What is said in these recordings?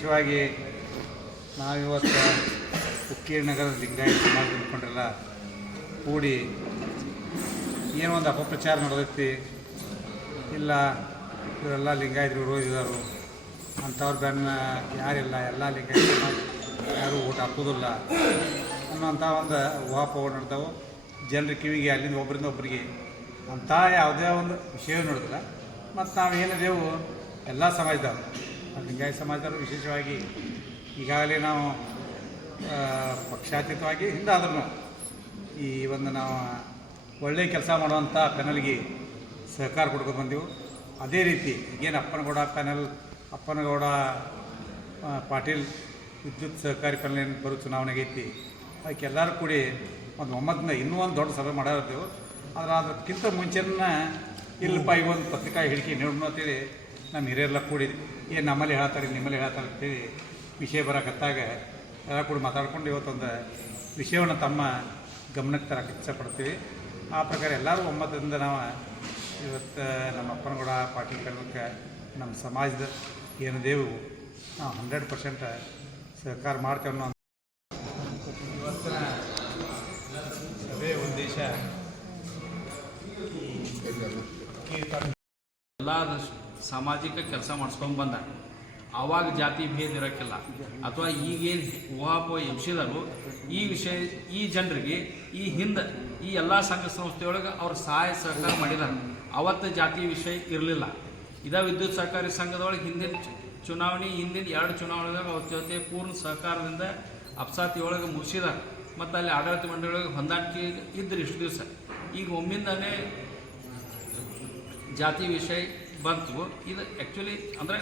ವಿಶೇಷವಾಗಿ ನಾವಿವತ್ತು ಉಕ್ಕೇರಿ ನಗರದ ಲಿಂಗಾಯತ ಸಮಾಜ ಮುಖಂಡರೆಲ್ಲ ಕೂಡಿ ಏನೋ ಒಂದು ಅಪಪ್ರಚಾರ ನಡೆದೈತಿ. ಇಲ್ಲ, ಇವರೆಲ್ಲ ಲಿಂಗಾಯತರು ವಿರೋಧಿದರು ಅಂಥವ್ರ ಬೆನ್ನ ಯಾರಿಲ್ಲ, ಎಲ್ಲ ಲಿಂಗಾಯತ ಸಮಾಜ ಯಾರೂ ಊಟ ಹಾಕೋದಿಲ್ಲ ಅನ್ನೋಂಥ ಒಂದು ಊಹಾಪೋಹ ನಡೆದವು. ಜನರ ಕಿವಿಗೆ ಅಲ್ಲಿಂದ ಒಬ್ಬರಿಂದ ಒಬ್ಬರಿಗೆ ಅಂಥ ಯಾವುದೇ ಒಂದು ವಿಷಯ ನೋಡಿದ್ರೆ ಮತ್ತು ನಾವು ಏನಿದೆವು ಎಲ್ಲ ಸಮಾಜದವರು ಲಿಂಗಾಯತ ಸಮಾಜದವರು ವಿಶೇಷವಾಗಿ ಈಗಾಗಲೇ ನಾವು ಪಕ್ಷಾತೀತವಾಗಿ ಹಿಂದಾದ್ರೂ ಈ ಒಂದು ನಾವು ಒಳ್ಳೆಯ ಕೆಲಸ ಮಾಡುವಂಥ ಪ್ಯಾನಲ್ಗೆ ಸಹಕಾರ ಕೊಡ್ಕೊಂಡು ಬಂದೆವು. ಅದೇ ರೀತಿ ಈಗೇನು ಅಪ್ಪನಗೌಡ ಪ್ಯಾನಲ್ ಅಪ್ಪನಗೌಡ ಪಾಟೀಲ್ ವಿದ್ಯುತ್ ಸಹಕಾರಿ ಪ್ಯಾನಲ್ ಏನು ಬರೋ ಚುನಾವಣೆಗೆ ಐತಿ ಅದಕ್ಕೆ ಎಲ್ಲರೂ ಕೂಡಿ ಒಂದು ಒಮ್ಮತ್ತಿನ ಇನ್ನೂ ಒಂದು ದೊಡ್ಡ ಸಭೆ ಮಾಡಿರ್ತೇವೆ. ಆದರೆ ಅದಕ್ಕಿಂತ ಮುಂಚೆನ ಇಲ್ಲಪ್ಪ ಈಗ ಒಂದು ಪತ್ರಿಕಾ ಹೇಳಿಕೆ ನೀಡೋಣ ಅಂತೇಳಿ ನಮ್ಮ ಹಿರಿಯರೆಲ್ಲ ಕೂಡಿ ಏನು ನಮ್ಮಲ್ಲಿ ಹೇಳ್ತಾರೆ ನಿಮ್ಮಲ್ಲಿ ಹೇಳ್ತಾರೆ ಅಂತೇಳಿ ವಿಷಯ ಬರಕತ್ತಾಗ ಎಲ್ಲ ಕೂಡ ಮಾತಾಡ್ಕೊಂಡು ಇವತ್ತೊಂದು ವಿಷಯವನ್ನು ತಮ್ಮ ಗಮನಕ್ಕೆ ತರಕ್ಕೆ ಇಚ್ಛಪಡ್ತೀವಿ. ಆ ಪ್ರಕಾರ ಎಲ್ಲರೂ ಒಮ್ಮತದಿಂದ ನಾವು ಇವತ್ತು ನಮ್ಮ ಅಪ್ಪನಗೌಡ, ಪಾಟೀಲ್ ಕಲ್ವಕ್ಕೆ ನಮ್ಮ ಸಮಾಜದ ಏನಿದೇವು ನಾವು ಹಂಡ್ರೆಡ್ ಪರ್ಸೆಂಟ್ ಸಹಕಾರ ಮಾಡ್ತೇವೆ ಅನ್ನೋ ಇವತ್ತಿನ ಸಭೆ ಉದ್ದೇಶ ಎಲ್ಲ ಸಾಮಾಜಿಕ ಕೆಲಸ ಮಾಡಿಸ್ಕೊಂಡು ಬಂದ. ಆವಾಗ ಜಾತಿ ಭೇದ ಇರೋಕ್ಕಿಲ್ಲ. ಅಥವಾ ಈಗೇನು ಊಹಾಪೋ ಎಬ್ಸಿದರು ಈ ವಿಷಯ, ಈ ಜನರಿಗೆ ಈ ಹಿಂದೆ, ಈ ಎಲ್ಲ ಸಂಘ ಸಂಸ್ಥೆಯೊಳಗೆ ಅವ್ರು ಸಹಾಯ ಸಹಕಾರ ಮಾಡಿದ್ದಾರೆ ಅವತ್ತು ಜಾತಿ ವಿಷಯ ಇರಲಿಲ್ಲ. ಇದ ವಿದ್ಯುತ್ ಸಹಕಾರಿ ಸಂಘದೊಳಗೆ ಹಿಂದಿನ ಚುನಾವಣೆ, ಹಿಂದಿನ ಎರಡು ಚುನಾವಣೆದಾಗ ಅವ್ರ ಜೊತೆ ಪೂರ್ಣ ಸಹಕಾರದಿಂದ ಅಪ್ಸಾತಿ ಒಳಗೆ ಮುಗಿಸಿದ್ದಾರೆ ಮತ್ತು ಅಲ್ಲಿ ಆಡಳಿತ ಮಂಡಳಿಯೊಳಗೆ ಹೊಂದಾಣಿಕೆ ಇದ್ದರು ಇಷ್ಟು ದಿವಸ. ಈಗ ಒಮ್ಮಿಂದನೇ ಜಾತಿ ವಿಷಯ ಬಂತು. ಇದು ಆ್ಯಕ್ಚುಲಿ ಅಂದರೆ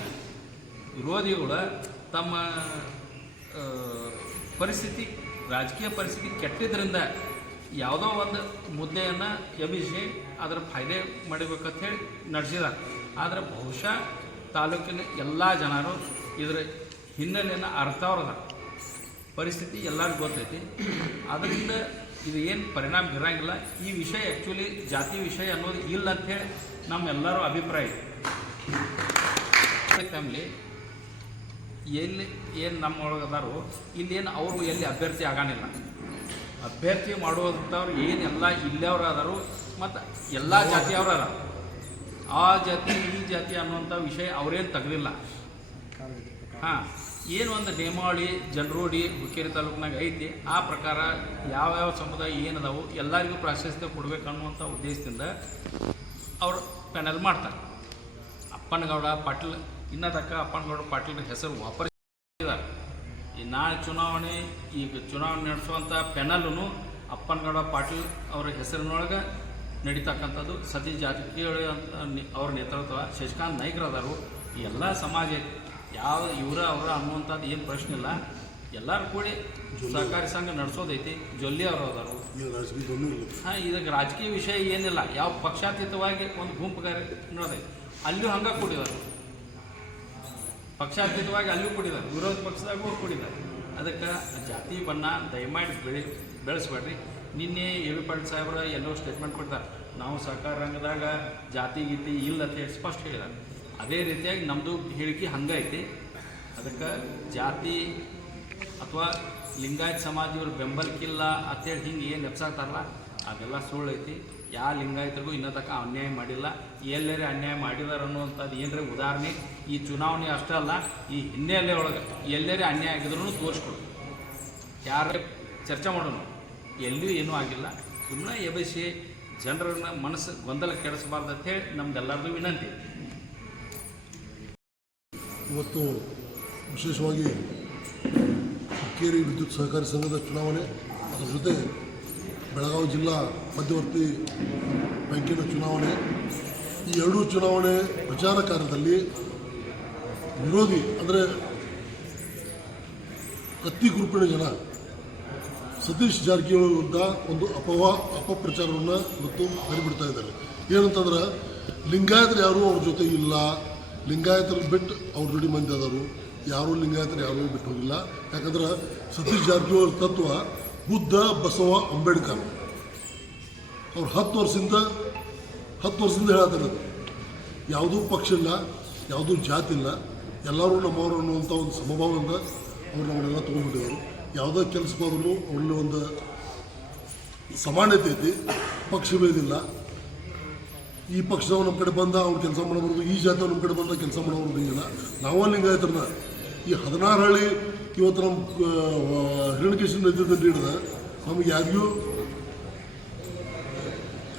ವಿರೋಧಿಗಳು ತಮ್ಮ ಪರಿಸ್ಥಿತಿ, ರಾಜಕೀಯ ಪರಿಸ್ಥಿತಿ ಕೆಟ್ಟಿದ್ದರಿಂದ ಯಾವುದೋ ಒಂದು ಮುದ್ದೆಯನ್ನು ಎಬಿಸಿ ಅದರ ಫಾಯ್ದೆ ಮಾಡಬೇಕಂತ ಹೇಳಿ ನಡೆಸಿದ್ದಾರೆ ಆದರೆ ಬಹುಶಃ ತಾಲೂಕಿನ ಎಲ್ಲ ಜನರು ಇದರ ಹಿನ್ನೆಲೆಯನ್ನು ಅರ್ಥವ್ರದ ಪರಿಸ್ಥಿತಿ ಎಲ್ಲರಿಗೂ ಗೊತ್ತೈತಿ. ಅದರಿಂದ ಇದು ಏನು ಪರಿಣಾಮ ಬೀರಂಗಿಲ್ಲ. ಈ ವಿಷಯ ಆ್ಯಕ್ಚುಲಿ ಜಾತಿ ವಿಷಯ ಅನ್ನೋದು ಇಲ್ಲ ಅಂಥೇಳಿ ನಮ್ಮೆಲ್ಲರೂ ಅಭಿಪ್ರಾಯ ಇದೆ. ಫ್ಯಾಮ್ಲಿ ಎಲ್ಲಿ ಏನು ನಮ್ಮೊಳಗೆ ಅದಾರೋ, ಇಲ್ಲೇನು ಅವರು ಎಲ್ಲಿ ಅಭ್ಯರ್ಥಿ ಆಗಾನಿಲ್ಲ ಅಭ್ಯರ್ಥಿ ಮಾಡುವಂಥವ್ರು ಏನೆಲ್ಲ ಇಲ್ಲವ್ರು ಅದಾರು, ಮತ್ತು ಎಲ್ಲ ಜಾತಿಯವ್ರು ಆ ಜಾತಿ, ಈ ಜಾತಿ ಅನ್ನುವಂಥ ವಿಷಯ ಅವರೇನು ತಗಲಿಲ್ಲ ಹಾಂ, ಏನು ಒಂದು ನೇಮಾವಳಿ ಜನರೋಡಿ ಹುಕ್ಕೇರಿ ತಾಲೂಕಿನಾಗ ಐತಿ, ಆ ಪ್ರಕಾರ ಯಾವ್ಯಾವ ಸಮುದಾಯ ಏನದಾವು ಎಲ್ಲರಿಗೂ ಪ್ರಾಶಸ್ತ್ಯ ಕೊಡಬೇಕನ್ನುವಂಥ ಉದ್ದೇಶದಿಂದ ಅವರು ಪ್ಯಾನಲ್ ಮಾಡ್ತಾರೆ. ಅಪ್ಪನಗೌಡ ಪಾಟೀಲ್ ಇನ್ನ ತಕ್ಕ ಅಪ್ಪನಗೌಡ ಪಾಟೀಲ್ ಹೆಸರು ವಾಪಸ್ ಈ ನಾಳೆ ಚುನಾವಣೆ ಈಗ ಚುನಾವಣೆ ನಡೆಸುವಂಥ ಪ್ಯಾನಲ್ನು ಅಪ್ಪನಗೌಡ ಪಾಟೀಲ್ ಅವರ ಹೆಸರಿನೊಳಗೆ ನಡೀತಕ್ಕಂಥದ್ದು. ಸತೀಶ್ ಜಾರಕಿಹೊಳಿ ಅಂತ ಅವ್ರ ನೇತೃತ್ವ ಶಶಿಕಾಂತ್ ನಾಯ್ಕರದಾರು ಎಲ್ಲ ಸಮಾಜ. ಯಾವ ಇವರ ಅವರ ಅನ್ನುವಂಥದ್ದು ಏನು ಪ್ರಶ್ನೆ ಇಲ್ಲ. ಎಲ್ಲರೂ ಕೂಡಿ ಸಹಕಾರಿ ಸಂಘ ನಡೆಸೋದೈತಿ. ಜೊಲ್ಲಿ ಅವರು ಅದಾರು. ಹಾಂ ಇದಕ್ಕೆ ರಾಜಕೀಯ ವಿಷಯ ಏನಿಲ್ಲ. ಯಾವ ಪಕ್ಷಾತೀತವಾಗಿ ಒಂದು ಗುಂಪುಗಾರಿ ನಡೆದೈತೆ. ಅಲ್ಲೂ ಹಂಗೆ ಕೂಡಿದ್ದಾರೆ ಪಕ್ಷಾತೀತವಾಗಿ ಅಲ್ಲೂ ಕೂಡಿದ್ದಾರೆ ವಿರೋಧ ಪಕ್ಷದಾಗೂ ಕೂಡಿದ್ದಾರೆ ಅದಕ್ಕೆ ಜಾತಿ, ಬಣ್ಣ ದಯಮಾಡಿ ಬೆಳಿ, ಬೆಳೆಸ್ಬೇಡ್ರಿ. ನಿನ್ನೆ ಎ ವಿ ಪಾಟೀಲ್ ಸಾಹೇಬ್ರ ಎಲ್ಲೋ ಸ್ಟೇಟ್ಮೆಂಟ್ ಕೊಡ್ತಾರೆ ನಾವು ಸಹಕಾರ ರಂಗದಾಗ ಜಾತಿ, ಗೀತಿ ಇಲ್ಲ ಅಂತ ಹೇಳಿ ಸ್ಪಷ್ಟ ಹೇಳಿದ್ದಾರೆ. ಅದೇ ರೀತಿಯಾಗಿ ನಮ್ಮದು ಹೇಳಿಕೆ ಹಂಗೈತಿ ಅದಕ್ಕೆ ಜಾತಿ ಅಥವಾ ಲಿಂಗಾಯತ್ ಸಮಾಜ ಇವ್ರ ಬೆಂಬಲಕ್ಕಿಲ್ಲ ಅಂತೇಳಿ ಹಿಂಗೆ ಏನು ಎಪ್ಸಾಕ್ತಾರಲ್ಲ ಅದೆಲ್ಲ ಸುಳ್ಳು ಐತಿ ಯಾವ ಲಿಂಗಾಯತರಿಗೂ ಇನ್ನೂ ತನಕ ಅನ್ಯಾಯ ಮಾಡಿಲ್ಲ. ಎಲ್ಲರೇ ಅನ್ಯಾಯ ಮಾಡಿದಾರ ಅನ್ನುವಂಥದ್ದು ಏನರೇ ಉದಾಹರಣೆ? ಈ ಚುನಾವಣೆ ಅಷ್ಟೇ ಅಲ್ಲ, ಈ ಹಿನ್ನೆಲೆ ಒಳಗೆ ಎಲ್ಲರೇ ಅನ್ಯಾಯ ಆಗಿದ್ರು ತೋರಿಸ್ಕೊಡು. ಯಾರೇ ಚರ್ಚೆ ಮಾಡೋಣ ಎಲ್ಲಿಯೂ ಏನೂ ಆಗಿಲ್ಲ. ಸುಮ್ಮನೆ ಎಬಸಿ ಜನರನ್ನ ಮನಸ್ಸು ಗೊಂದಲ ಕೆಡಿಸಬಾರ್ದು ಅಂತೇಳಿ ನಮ್ದೆಲ್ಲರದು ವಿನಂತಿ. ಇವತ್ತು ವಿಶೇಷವಾಗಿ ಹುಕ್ಕೇರಿ ವಿದ್ಯುತ್ ಸಹಕಾರಿ ಸಂಘದ ಚುನಾವಣೆ, ಅದರ ಜೊತೆ ಬೆಳಗಾವಿ ಜಿಲ್ಲಾ ಮಧ್ಯವರ್ತಿ ಬ್ಯಾಂಕಿನ ಚುನಾವಣೆ. ಈ ಎರಡೂ ಚುನಾವಣೆ ಪ್ರಚಾರ ಕಾರ್ಯದಲ್ಲಿ ವಿರೋಧಿ, ಅಂದರೆ ಕತ್ತಿ ಗುರುಪಿನ ಜನ, ಸತೀಶ್ ಜಾರಕಿಹೊಳಿ ವಿರುದ್ಧ ಒಂದು ಅಪವಾ, ಅಪಪ್ರಚಾರವನ್ನು ಇವತ್ತು ಹರಿಬಿಡ್ತಾ ಇದ್ದಾರೆ. ಏನಂತಂದ್ರೆ, ಲಿಂಗಾಯತರು ಯಾರೂ ಅವ್ರ ಜೊತೆ ಇಲ್ಲ. ಲಿಂಗಾಯತರು ಬಿಟ್ಟು ಅವ್ರ ಜೋಡಿ ಮಂದಿ ಅದರು ಯಾರೂ ಲಿಂಗಾಯತರು ಯಾರೂ ಬಿಟ್ಟು ಹೋಗಿಲ್ಲ. ಯಾಕಂದ್ರೆ ಸತೀಶ್ ಜಾರಕಿಹೊಳಿ ತತ್ವ ಬುದ್ಧ, ಬಸವ, ಅಂಬೇಡ್ಕರ್. ಅವ್ರು ಹತ್ತು ವರ್ಷದಿಂದ ಹತ್ತು ವರ್ಷದಿಂದ ಹೇಳತ್ತಾರೆ ಯಾವುದೂ ಪಕ್ಷ ಇಲ್ಲ, ಯಾವುದೂ ಜಾತಿ ಇಲ್ಲ. ಎಲ್ಲರೂ ನಮ್ಮವರು ಅನ್ನುವಂಥ ಒಂದು ಸಮಭಾವದಿಂದ ಅವ್ರು ನಮ್ಮನ್ನೆಲ್ಲ ತೊಗೊಂಡ್ಬಿಟ್ಟಿದ್ರು ಯಾವುದೇ ಕೆಲಸ ಮಾಡಿದ್ರು ಅವ್ರಲ್ಲಿ ಒಂದು ಸಮಾನತೆ ಐತಿ, ಪಕ್ಷ ಪಕ್ಷಭೇದಿಲ್ಲ ಈ ಪಕ್ಷದವ್ರು ನಮ್ಮ ಕಡೆ ಬಂದ ಅವ್ರು ಕೆಲಸ ಮಾಡೋರು ಈ ಜಾತಿಯವ್ರು ನಮ್ಮ ಕಡೆ ಬಂದ ಕೆಲಸ ಮಾಡೋರು ಇಲ್ಲ ನಾವು ಲಿಂಗಾಯತರನ್ನ ಈ ಹದಿನಾರು ಹಳ್ಳಿ ಇವತ್ತು ನಮ್ಮ ಹಿರಣ್ಯಕೇಶನ್ ನದಿ ಹಿಡಿದ ನಮ್ಗೆ ಯಾರಿಗೂ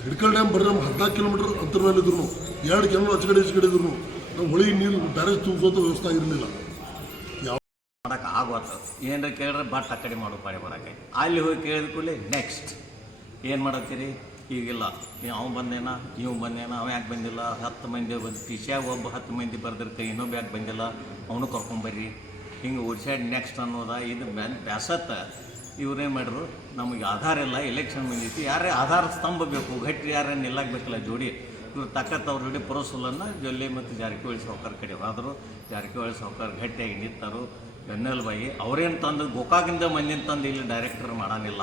ಹಿಡ್ಕಲ್ ಡ್ಯಾಮ್ ಬರೀ ನಮ್ಮ ಹದಿನಾಲ್ಕು ಕಿಲೋಮೀಟರ್ ಅಂತರದಲ್ಲಿದ್ರು ಎರಡು ಕಿಲೋಮೀಟರ್ ಆಚೆ ಕಡೆ ಈಚೆ ಕಡೆ ಇದ್ರು ನಮ್ಮ ಹೊಳಿ ನೀರು ಬ್ಯಾರೇಜ್ ತುಂಬಿಸೋಂಥ ವ್ಯವಸ್ಥೆ ಇರಲಿಲ್ಲ ಮಾಡೋಕೆ ಆಗುವಂಥದ್ದು ಏನರ ಕೇಳಿದ್ರೆ ಬಟ್ ಆ ಕಡೆ ಮಾಡೋ, ಪಾಡಿ ಬರೋಕೆ ಅಲ್ಲಿ ಹೋಗಿ ಕೇಳಿದ ಕೂಡಲೇ ನೆಕ್ಸ್ಟ್ ಏನು ಮಾಡತ್ತೀರಿ? ಈಗಿಲ್ಲ. ನೀವು ಅವ್ನು ಬಂದೇನ? ಇವ್ ಬಂದೇನ? ಅವ ಯಾಕೆ ಬಂದಿಲ್ಲ? ಹತ್ತು ಮಂದಿ ಬಂದು ಟಿಶ್ಯಾಗ ಒಬ್ಬ ಹತ್ತು ಮಂದಿ ಬರ್ದಿರ್ಕ ಇನ್ನೊಬ್ಬ ಯಾಕೆ ಬಂದಿಲ್ಲ? ಅವನು ಕರ್ಕೊಂಬರ್ರಿ ಹಿಂಗೆ ಓಡ್ಸ್ಯಾಡ್ ನೆಕ್ಸ್ಟ್ ಅನ್ನೋದ ಇದು ಬ್ಯಾಸತ್ತ. ಇವ್ರೇನು ಮಾಡ್ರು? ನಮಗೆ ಆಧಾರ ಇಲ್ಲ ಎಲೆಕ್ಷನ್ ಬಂದಿತ್ತು ಯಾರೇ ಆಧಾರ ಸ್ತಂಭ ಬೇಕು, ಗಟ್ಟಿ ಯಾರೇ ನಿಲ್ಲಾಗಬೇಕಲ್ಲ ಜೋಡಿ, ಇವ್ರು ತಕ್ಕತ್ತವ್ರ ಜೋಡಿ ಪುರೋಸಲನ್ನು ಜೊಲ್ಲೆ ಮತ್ತು ಜಾರಕಿಹೊಳಿ ಸಾವುಕಾರ ಕಡೆ ಹೋದರು. ಜಾರಕಿಹೊಳಿ ಸಾವುಕಾರ ಗಟ್ಟಿಯಾಗಿ ನಿಂತರು. ಬೆನ್ನೆಲುಬಾಗಿ ಅವ್ರೇನು ತಂದು ಗೋಕಾಕಿಂದ ಮಂದಿನ ತಂದು ಇಲ್ಲಿ ಡೈರೆಕ್ಟರ್ ಮಾಡೋಂಗಿಲ್ಲ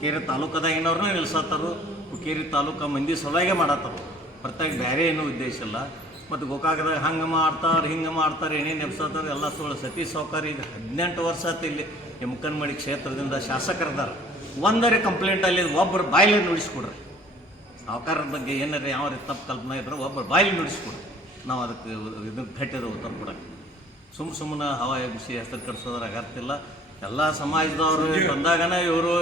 ಕೇರೆ ತಾಲೂಕದಾಗಿನವ್ರನ್ನ ನಿಲ್ಸತ್ತಾರು. ಹುಕ್ಕೇರಿ ತಾಲೂಕು ಮಂದಿ ಸಲುವಾಗೆ ಮಾಡತ್ತಾರು ಹೊರತಾಗಿ ಬೇರೆ ಏನೂ ಉದ್ದೇಶ ಇಲ್ಲ. ಮತ್ತು ಗೋಕಾಕದಾಗ ಹಂಗೆ ಮಾಡ್ತಾರೆ, ಹಿಂಗೆ ಮಾಡ್ತಾರೆ, ಏನೇನು ಎಬ್ಸತ್ತಾರ ಎಲ್ಲ ಸುಳ್ಳು. ಸತಿ ಸಾವುಕಾರ ಈಗ ಹದಿನೆಂಟು ವರ್ಷ ಆತು ಇಲ್ಲಿ ಎಮ್ಕನ್ಮಡಿ ಕ್ಷೇತ್ರದಿಂದ ಶಾಸಕರದಾರ ಒಂದರೆ ಕಂಪ್ಲೇಂಟ್ ಅಲ್ಲಿ ಒಬ್ಬರು ಬಾಯಿಲೆ ನುಡಿಸ್ಕೊಡ್ರಿ. ಸಾವುಕಾರದ ಬಗ್ಗೆ ಏನಾರ ಯಾವ ರೀತಿ ತಪ್ಪು ಕಲ್ಪನೆ ಇದ್ರೆ ಒಬ್ಬರು ಬಾಯಿಲೆ ನುಡಿಸ್ಕೊಡ್ರಿ. ನಾವು ಅದಕ್ಕೆ ಇದನ್ನು ಗಟ್ಟಿದ ಉತ್ತರ ಕೊಡೋಕ್ಕೆ ಸುಮ್ಮ ಸುಮ್ಮನೆ ಹವಾ ಬಿಸಿ ಹೆಸರು ಕಟ್ಸೋದ್ರ ಅಗತ್ಯಿಲ್ಲ ಎಲ್ಲ ಸಮಾಜದವರು ಬಂದಾಗನ ಇವರು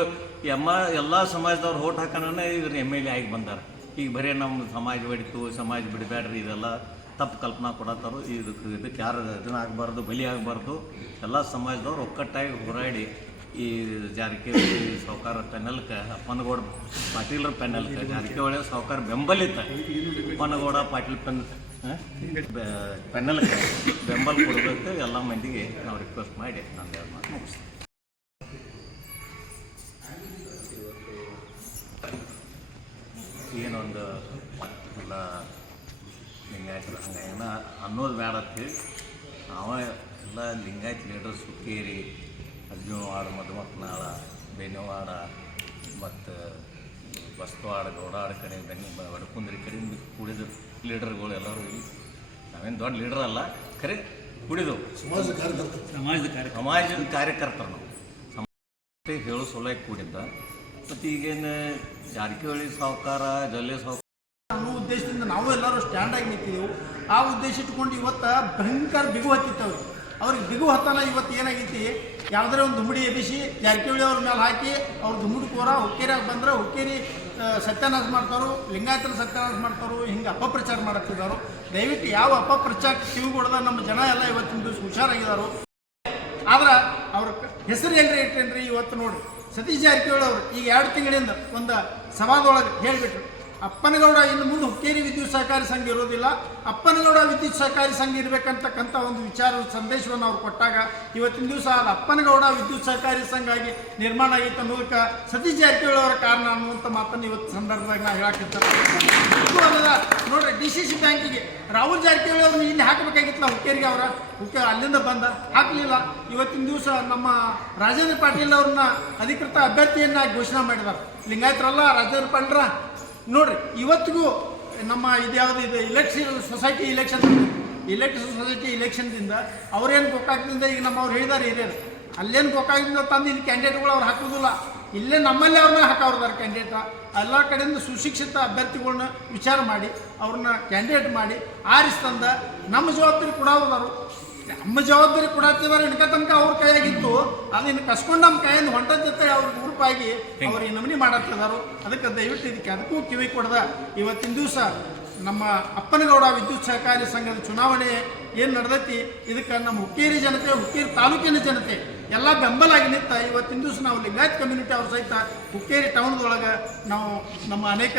ಎಮ್ಮ ಎಲ್ಲ ಸಮಾಜದವ್ರು ಓಟ್ ಹಾಕೋಣ ಇವ್ರು ಎಂ ಎಲ್ ಎ ಆಗಿ ಬಂದಾರ. ಈಗ ಬರೀ ನಮ್ಮ ಸಮಾಜ ಬಿಡಿತು ಸಮಾಜ ಬಿಡಬೇಡ್ರಿ ಇದೆಲ್ಲ ತಪ್ಪು ಕಲ್ಪನಾ ಕೊಡತ್ತಾರು. ಇದಕ್ಕೆ ಇದಕ್ಕೆ ಯಾರು ಇದನ್ನ ಆಗಬಾರ್ದು ಬಲಿ ಆಗಬಾರ್ದು. ಎಲ್ಲ ಸಮಾಜದವ್ರು ಒಕ್ಕಟ್ಟಾಗಿ ಹೋರಾಡಿ ಈ ಜಾರಕಿಹೊಳಿ ಸಾವುಕಾರ ಪೆನಲ್ಕ ಅಪ್ಪನಗೌಡ ಪಾಟೀಲ್ರ ಪೆನಲ್ಕ ಜಾರಕಿಹೊಳಿ ಸಾವುಕಾರ ಬೆಂಬಲಿತ ಅಪ್ಪನಗೌಡ ಪಾಟೀಲ್ ಪೆನ್ ಪೆನಲ್ಕ ಬೆಂಬಲ ಕೊಡಬೇಕು, ಎಲ್ಲ ಮಂದಿಗೆ ನಾವು ರಿಕ್ವೆಸ್ಟ್ ಮಾಡಿ ನಾನು ಎರಡು ಮಾತು ಏನೊಂದು ಎಲ್ಲ ಲಿಂಗಾಯತರ ಹಂಗೇನ ಅನ್ನೋದು ಬೇಡ ಅಂತೇಳಿ ನಾವ ಎಲ್ಲ ಲಿಂಗಾಯತ್ ಲೀಡರ್ ಸುಕ್ಕೇರಿ ಅಜ್ಜನವಾಡ ಮಧುಮಕ್ನಾಳ ಬೆನ್ನವಾಡ, ಮತ್ತು ಬಸ್ತವಾಡ ಗೌಡಾಡ ಕಡೆ ಬೆನ್ನ ವಡಕುಂದ್ರಿ ಕಡೆ ಕೂಡಿದ ಲೀಡರ್ಗಳು ಎಲ್ಲರೂ ಇಲ್ಲಿ. ನಾವೇನು ದೊಡ್ಡ ಲೀಡರ್ ಅಲ್ಲ ಖರೆ ಕುಡಿದು ಸಮಾಜ ಕಾರ್ಯಕರ್ತ ಸಮಾಜದ ಕಾರ್ಯಕರ್ತರು. ನಾವು. ಸಮಾಜ ಹೇಳೋ ಸಲುವಾಗಿ ಕೂಡಿದ್ದ. ಮತ್ತು ಈಗೇನು ಜಾರಕಿಹೊಳಿ ಸಾಹುಕಾರ ಜೊಲ್ಲೆ ಸಾಹುಕಾರ ಅನ್ನೋ ಉದ್ದೇಶದಿಂದ ನಾವು ಎಲ್ಲರೂ ಸ್ಟ್ಯಾಂಡ್ ಆಗಿ ನಿಂತಿದ್ದೆವು ಆ ಉದ್ದೇಶ ಇಟ್ಕೊಂಡು ಇವತ್ತು ಭಯಂಕರ ಬಿಗು ಹತ್ತಿತ್ತವ್ರು. ಅವ್ರಿಗೆ ಬಿಗು ಹತ್ತಲ್ಲ ಇವತ್ತು ಏನಾಗೈತಿ? ಯಾವುದೇ ಒಂದು ದುಮ್ಮಡಿ ಎಬ್ಬಿಸಿ ಜಾರಕಿಹೊಳಿ ಅವ್ರ ಮೇಲೆ ಹಾಕಿ ಅವ್ರ ದುಮ್ಮಡಿ ಕೋರ ಹುಕ್ಕೇರಿಯಾಗಿ ಬಂದ್ರೆ ಹುಕ್ಕೇರಿ ಸತ್ಯಾನಾಶ ಮಾಡ್ತಾರೋ ಲಿಂಗಾಯತರ ಸತ್ಯಾನಾಶ ಮಾಡ್ತಾರೋ, ಹಿಂಗೆ ಅಪಪ್ರಚಾರ ಮಾಡತ್ತಿದ್ದಾರೋ ದಯವಿಟ್ಟು ಯಾವ ಅಪಪ್ರಚಾರ ಕಿವಿಗೊಡ್ದ ನಮ್ಮ ಜನ ಎಲ್ಲ ಇವತ್ತಿನ ದಿವಸ ಹುಷಾರಾಗಿದ್ದಾರೋ ಆದ್ರೆ ಅವ್ರ ಹೆಸರು ಏನ್ರಿ ಇಟ್ಟೇನ್ರಿ ಇವತ್ತು ನೋಡ್ರಿ. ಸತೀಶ್ ಜಾರಕಿಹೊಳಿ ಅವರು ಈಗ ಎರಡು ತಿಂಗಳಿಂದ ಒಂದು ಸಭಾದೊಳಗೆ ಹೇಳಿಬಿಟ್ರು. ಅಪ್ಪನಗೌಡ ಇನ್ನು ಮುಂದೆ ಹುಕ್ಕೇರಿ ವಿದ್ಯುತ್ ಸಹಕಾರಿ ಸಂಘ ಇರೋದಿಲ್ಲ. ಅಪ್ಪನಗೌಡ ವಿದ್ಯುತ್ ಸಹಕಾರಿ ಸಂಘ ಇರಬೇಕಂತಕ್ಕಂಥ ಒಂದು ವಿಚಾರ ಸಂದೇಶವನ್ನು ಅವರು ಕೊಟ್ಟಾಗ ಇವತ್ತಿನ ದಿವಸ ಅದು ಅಪ್ಪನಗೌಡ ವಿದ್ಯುತ್ ಸಹಕಾರಿ ಸಂಘ ಆಗಿ ನಿರ್ಮಾಣ ಆಗಿತ್ತು ಅನ್ನೋದಕ್ಕೆ ಸತೀಶ್ ಜಾರಕಿಹೊಳಿ ಅವರ ಕಾರಣ ಅನ್ನುವಂಥ ಮಾತನ್ನು ಇವತ್ತು ಸಂದರ್ಭದಾಗ ನಾವು ಅಲ್ಲದ, ನೋಡ್ರಿ, ಡಿ ಸಿ ಸಿ ಬ್ಯಾಂಕಿಗೆ ರಾಹುಲ್ ಜಾರಕಿಹೊಳಿ ಅವ್ರನ್ನ ಇಲ್ಲಿ ಹಾಕಬೇಕಾಗಿತ್ತಲ್ಲ ಹುಕ್ಕೇರಿಗೆ ಅವರ? ಹುಕ್ಕೆ ಅಲ್ಲಿಂದ ಬಂದ, ಹಾಕಲಿಲ್ಲ. ಇವತ್ತಿನ ದಿವಸ ನಮ್ಮ ರಾಜೇಂದ್ರ ಪಾಟೀಲ್ ಅವ್ರನ್ನ ಅಧಿಕೃತ ಅಭ್ಯರ್ಥಿಯನ್ನಾಗಿ ಘೋಷಣೆ ಮಾಡಿದ್ದಾರೆ ಲಿಂಗಾಯತರಲ್ಲ, ರಾಜೇಂದ್ರ ಪಾಟೀಲ್ರ ನೋಡ್ರಿ, ಇವತ್ತಿಗೂ ನಮ್ಮ ಇದ್ಯಾವುದು ಇದು election society election election society ಇಲೆಕ್ಷನ್ದಿಂದ ಅವ್ರೇನು ಗೋಕಾಕದಿಂದ ಈಗ ನಮ್ಮವ್ರು ಹೇಳಿದಾರೆ ಹಿರಿಯರು ಅಲ್ಲೇನು ಗೋಕಾಕದಿಂದ ತಂದು ಇಲ್ಲಿ ಕ್ಯಾಂಡಿಡೇಟ್ಗಳು ಅವ್ರು ಹಾಕೋದಿಲ್ಲ ಇಲ್ಲೇ ನಮ್ಮಲ್ಲೇ ಅವ್ರನ್ನ ಹಾಕೋರ್ದಾರೆ ಕ್ಯಾಂಡಿಡೇಟ ಎಲ್ಲ ಕಡೆಯಿಂದ ಸುಶಿಕ್ಷಿತ ಅಭ್ಯರ್ಥಿಗಳನ್ನ ವಿಚಾರ ಮಾಡಿ, ಅವ್ರನ್ನ ಕ್ಯಾಂಡಿಡೇಟ್ ಮಾಡಿ ಆರಿಸ್ತಂದ ನಮ್ಮ ಜವಾಬ್ದಾರಿ ಕೊಡೋರು ನಮ್ಮ ಜವಾಬ್ದಾರಿ ಕೊಡತ್ತಿದಾರೆ ಇನ್ಕ ತನಕ ಅವ್ರ ಕೈಯಾಗಿತ್ತು. ಅದನ್ನ ಕಸ್ಕೊಂಡು ನಮ್ಮ ಕೈಯಿಂದ ಹೊಂಟ ಜೊತೆ ಅವ್ರ ಅವ್ರು ಅವ್ರಿಗೆ ನಮನಿ ಮಾಡತ್ತಿದಾರು. ಅದಕ್ಕೆ ದಯವಿಟ್ಟು ಇದಕ್ಕೆ ಅದಕ್ಕೂ ಕಿವಿ ಕೊಡದ. ಇವತ್ತಿನ ದಿವಸ ನಮ್ಮ ಅಪ್ಪನಗೌಡ ವಿದ್ಯುತ್ ಸಹಕಾರಿ ಸಂಘದ ಚುನಾವಣೆ ಏನು ನಡೆದೈತಿ ಇದಕ್ಕೆ ನಮ್ಮ ಹುಕ್ಕೇರಿ ಜನತೆ ಹುಕ್ಕೇರಿ ತಾಲೂಕಿನ ಜನತೆ ಎಲ್ಲ ಬೆಂಬಲಾಗಿ ನಿಂತ ಇವತ್ತಿನ ದಿವಸ ನಾವು ಲಿಂಗಾಯತ್ ಕಮ್ಯುನಿಟಿ ಅವ್ರ ಸಹಿತ ಹುಕ್ಕೇರಿ ಟೌನ್ದೊಳಗೆ ನಾವು ನಮ್ಮ ಅನೇಕ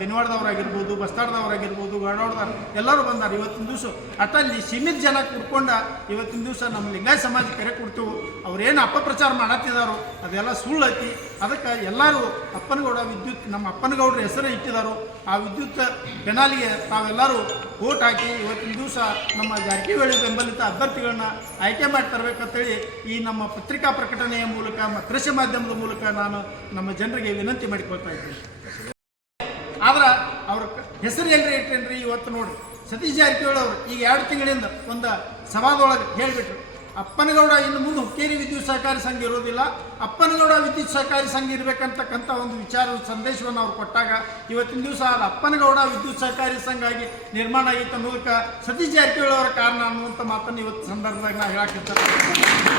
ಬೆನ್ವಾಡದವ್ರಾಗಿರ್ಬೋದು ಗಾಡೋಡ್ದವ್ರು ಗಾಡವಾಡದವ್ರು ಎಲ್ಲರೂ ಬಂದಾರ. ಇವತ್ತಿನ ದಿವಸ ಅಟಲ್ಲಿ ಸೀಮಿತ ಜನ ಕುಡ್ಕೊಂಡ ಇವತ್ತಿನ ದಿವಸ ನಮ್ಮ ಲಿಂಗಾಯತ್ ಸಮಾಜ ಕರೆ ಕೊಡ್ತೀವಿ. ಅವ್ರೇನು ಅಪಪ್ರಚಾರ ಮಾಡತ್ತಿದಾರೋ ಅದೆಲ್ಲ ಸುಳ್ಳು ಐತಿ ಅದಕ್ಕೆ ಎಲ್ಲರೂ ಅಪ್ಪನಗೌಡ ವಿದ್ಯುತ್, ನಮ್ಮ ಅಪ್ಪನಗೌಡರ ಹೆಸರು ಇಟ್ಟಿದ್ದಾರೋ ಆ ವಿದ್ಯುತ್ ಬೆನಾಲಿಗೆ ತಾವೆಲ್ಲರೂ ಓಟ್ ಹಾಕಿ ಇವತ್ತಿನ ದಿವಸ ನಮ್ಮ ಜಾರಕಿಹೊಳಿ ಬೆಂಬಲಿತ ಅಭ್ಯರ್ಥಿಗಳನ್ನ ಆಯ್ಕೆ ಮಾಡಿ ತರಬೇಕಂತೇಳಿ ಈ ನಮ್ಮ ಪತ್ರಿಕಾ ಪ್ರಕಟಣೆಯ ಮೂಲಕ ದೃಶ್ಯ ಮಾಧ್ಯಮದ ಮೂಲಕ ನಾನು ನಮ್ಮ ಜನರಿಗೆ ವಿನಂತಿ ಮಾಡಿಕೊಳ್ತಾ ಇದ್ದೀನಿ. ಆದ್ರೆ ಅವ್ರ ಹೆಸರು ಎಲ್ರಿ ಇಟ್ಟೇನ್ರಿ ಇವತ್ತು ನೋಡಿ, ಸತೀಶ್ ಜಾರಕಿಹೊಳಿ ಅವರು ಈಗ ಎರಡು ತಿಂಗಳಿಂದ ಒಂದು ಸಭಾದೊಳಗೆ ಹೇಳಿಬಿಟ್ರು. ಅಪ್ಪನಗೌಡ ಇನ್ನು ಮುಂದೆ ಹುಕ್ಕೇರಿ ವಿದ್ಯುತ್ ಸಹಕಾರಿ ಸಂಘ ಇರೋದಿಲ್ಲ. ಅಪ್ಪನಗೌಡ ವಿದ್ಯುತ್ ಸಹಕಾರಿ ಸಂಘ ಇರಬೇಕಂತಕ್ಕಂಥ ಒಂದು ವಿಚಾರ ಸಂದೇಶವನ್ನು ಅವ್ರು ಕೊಟ್ಟಾಗ ಇವತ್ತಿನ ದಿವಸ ಅದು ಅಪ್ಪನಗೌಡ ವಿದ್ಯುತ್ ಸಹಕಾರಿ ಸಂಘ ಆಗಿ ನಿರ್ಮಾಣ ಆಗಿತ್ತು ಮೂಲಕ ಸತೀಶ್ ಜಾರಕಿಹೊಳಿ ಅವರ ಕಾರಣ ಅನ್ನುವಂಥ ಮಾತನ್ನು ಇವತ್ತು ಸಂದರ್ಭದಾಗ ನಾವು ಹೇಳಕ್ಕಿರ್ತಾರೆ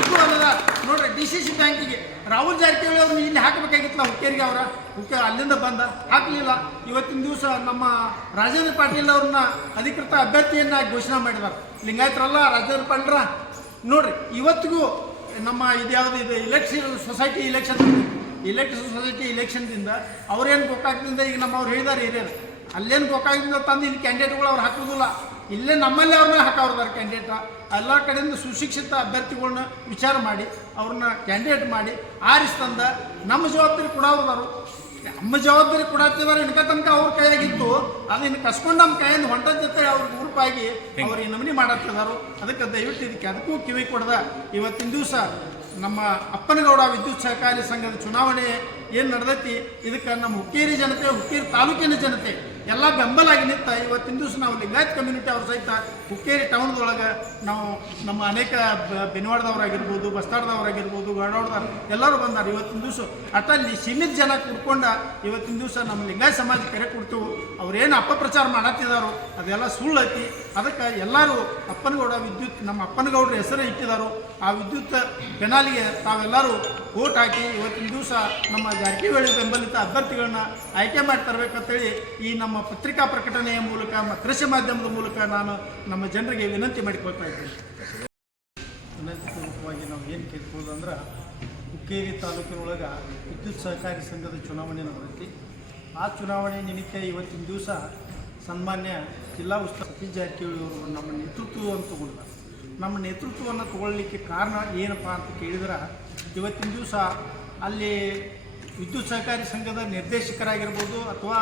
ಇದು ನೋಡ್ರಿ, ಡಿ ಸಿ ಸಿ ಬ್ಯಾಂಕಿಗೆ ರಾಹುಲ್ ಜಾರಕಿಹೊಳಿ ಅವ್ರನ್ನ ಇಲ್ಲಿ ಹಾಕಬೇಕಾಗಿತ್ತಲ್ಲ ಹುಕ್ಕೇರಿಗೆ ಅವರ? ಹುಕ್ಕೆ ಅಲ್ಲಿಂದ ಬಂದ. ಹಾಕಲಿಲ್ಲ. ಇವತ್ತಿನ ದಿವಸ ನಮ್ಮ ರಾಜೇಂದ್ರ ಪಾಟೀಲ್ ಅವ್ರನ್ನ ಅಧಿಕೃತ ಅಭ್ಯರ್ಥಿಯನ್ನಾಗಿ ಘೋಷಣೆ ಮಾಡಿದ್ದಾರೆ. ಲಿಂಗಾಯತರಲ್ಲ, ರಾಜೇಂದ್ರ ಪಾಟೀಲ್ರ ನೋಡ್ರಿ, ಇವತ್ತಿಗೂ ನಮ್ಮ ಇದ್ಯಾವುದು ಇದೆ election society election election society ಇಲೆಕ್ಷನ್ದಿಂದ ಅವ್ರೇನು ಗೋಕಾಕದಿಂದ ಈಗ ನಮ್ಮ ಅವ್ರು ಹೇಳಿದಾರೆ ಹಿರಿಯರು ಅಲ್ಲೇನು ಗೋಕಾಕದಿಂದ ತಂದು ಇಲ್ಲಿ ಕ್ಯಾಂಡಿಡೇಟ್ಗಳು ಅವ್ರು ಹಾಕೋದಿಲ್ಲ ಇಲ್ಲೇ ನಮ್ಮಲ್ಲೇ ಅವ್ರನ್ನ ಹಾಕೋರ್ದಾರೆ ಕ್ಯಾಂಡಿಡೇಟ ಎಲ್ಲ ಕಡೆಯಿಂದ ಸುಶಿಕ್ಷಿತ ಅಭ್ಯರ್ಥಿಗಳನ್ನ ವಿಚಾರ ಮಾಡಿ, ಅವ್ರನ್ನ ಕ್ಯಾಂಡಿಡೇಟ್ ಮಾಡಿ ಆರಿಸ್ತಂದ ನಮ್ಮ ಜವಾಬ್ದಾರಿ ಕೊಡೋರು ನಮ್ಮ ಜವಾಬ್ದಾರಿ ಕೊಡತ್ತಿದಾರೆ ಇನ್ಕ ತನಕ ಅವ್ರ ಕೈಯಾಗಿತ್ತು. ಅದು ಇನ್ನು ಕಸ್ಕೊಂಡು ನಮ್ಮ ಕೈಯಿಂದ ಹೊಂಟದ ಜೊತೆ ಅವ್ರ ಗುರುಪಾಗಿ ಅವ್ರು ಈ ನಮೂನಿ ಮಾಡತ್ತಿದಾರು. ಅದಕ್ಕೆ ದಯವಿಟ್ಟು ಇದಕ್ಕೆ ಅದಕ್ಕೂ ಕಿವಿ ಕೊಡದ. ಇವತ್ತಿನ ದಿವಸ ನಮ್ಮ ಅಪ್ಪನಗೌಡ ವಿದ್ಯುತ್ ಸಹಕಾರಿ ಸಂಘದ ಚುನಾವಣೆ ಏನು ನಡೆದೈತಿ? ಇದಕ್ಕೆ ನಮ್ಮ ಹುಕ್ಕೇರಿ ಜನತೆ ಹುಕ್ಕೇರಿ ತಾಲೂಕಿನ ಜನತೆ ಎಲ್ಲ ಬೆಂಬಲಾಗಿ ನಿಂತ ಇವತ್ತಿನ ದಿವಸ ನಾವು ಲಿಂಗಾಯತ್ ಕಮ್ಯುನಿಟಿ ಅವ್ರ ಸಹಿತ ಹುಕ್ಕೇರಿ ಟೌನ್ದೊಳಗೆ ನಾವು ನಮ್ಮ ಅನೇಕ ಬೆನ್ವಾಡದವರಾಗಿರ್ಬೋದು, ಬಸ್ತಾಡ್ದವರಾಗಿರ್ಬೋದು ಗಾಡೋಡ್ದವ್ರು ಎಲ್ಲರೂ ಬಂದಾರ. ಇವತ್ತಿನ ದಿವಸ ಅಟಲ್ಲಿ ಸೀಮಿತ ಜನ ಕುಡ್ಕೊಂಡ ಇವತ್ತಿನ ದಿವಸ ನಮ್ಮ ಲಿಂಗಾಯತ ಸಮಾಜ ಕರೆ ಕೊಡ್ತೀವಿ ಅವ್ರೇನು ಅಪಪ್ರಚಾರ ಮಾಡತ್ತಿದಾರೋ, ಅದೆಲ್ಲ ಸುಳ್ಳು ಐತಿ ಅದಕ್ಕೆ ಎಲ್ಲರೂ ಅಪ್ಪನಗೌಡ ವಿದ್ಯುತ್, ನಮ್ಮ ಅಪ್ಪನಗೌಡರ ಹೆಸರು ಇಟ್ಟಿದಾರೋ, ಆ ವಿದ್ಯುತ್ ಕೆನಾಲಿಗೆ ತಾವೆಲ್ಲರೂ ಓಟ್ ಹಾಕಿ ಇವತ್ತಿನ ದಿವಸ ನಮ್ಮ ಜಾರಕಿಹೊಳಿ ಬೆಂಬಲಿತ ಅಭ್ಯರ್ಥಿಗಳನ್ನ ಆಯ್ಕೆ ಮಾಡಿ ತರಬೇಕಂತೇಳಿ ಈ ನಮ್ಮ ಪತ್ರಿಕಾ ಪ್ರಕಟಣೆಯ ಮೂಲಕ ಕೃಷಿ ಮಾಧ್ಯಮದ ಮೂಲಕ ನಾನು ನಮ್ಮ ಜನರಿಗೆ ವಿನಂತಿ ಮಾಡಿಕೊಳ್ತಾ ಇದ್ದೀನಿ. ವಿನಂತಿಪೂರ್ವಕವಾಗಿ ನಾವು ಏನು ಕೇಳ್ಬೋದು ಅಂದ್ರೆ, ಹುಕ್ಕೇರಿ ತಾಲೂಕಿನೊಳಗೆ ವಿದ್ಯುತ್ ಸಹಕಾರಿ ಸಂಘದ ಚುನಾವಣೆ ನಡೆದೈತಿ ಆ ಚುನಾವಣೆ ನಿಮಿತ್ತ ಇವತ್ತಿನ ದಿವಸ ಸನ್ಮಾನ್ಯ ಜಿಲ್ಲಾ ಉಸ್ತುವಾರಿ ಸತೀಶ್ ಜಾರಕಿಹೊಳಿ ಅವರು ನಮ್ಮ ನೇತೃತ್ವವನ್ನು ತಗೊಂಡಿದ್ದಾರೆ. ನಮ್ಮ ನೇತೃತ್ವವನ್ನು ತಗೊಳ್ಳಿಕ್ಕೆ ಕಾರಣ ಏನಪ್ಪ ಅಂತ ಕೇಳಿದ್ರೆ, ಇವತ್ತಿನ ದಿವಸ ಅಲ್ಲಿ ವಿದ್ಯುತ್ ಸಹಕಾರಿ ಸಂಘದ ನಿರ್ದೇಶಕರಾಗಿರ್ಬೋದು ಅಥವಾ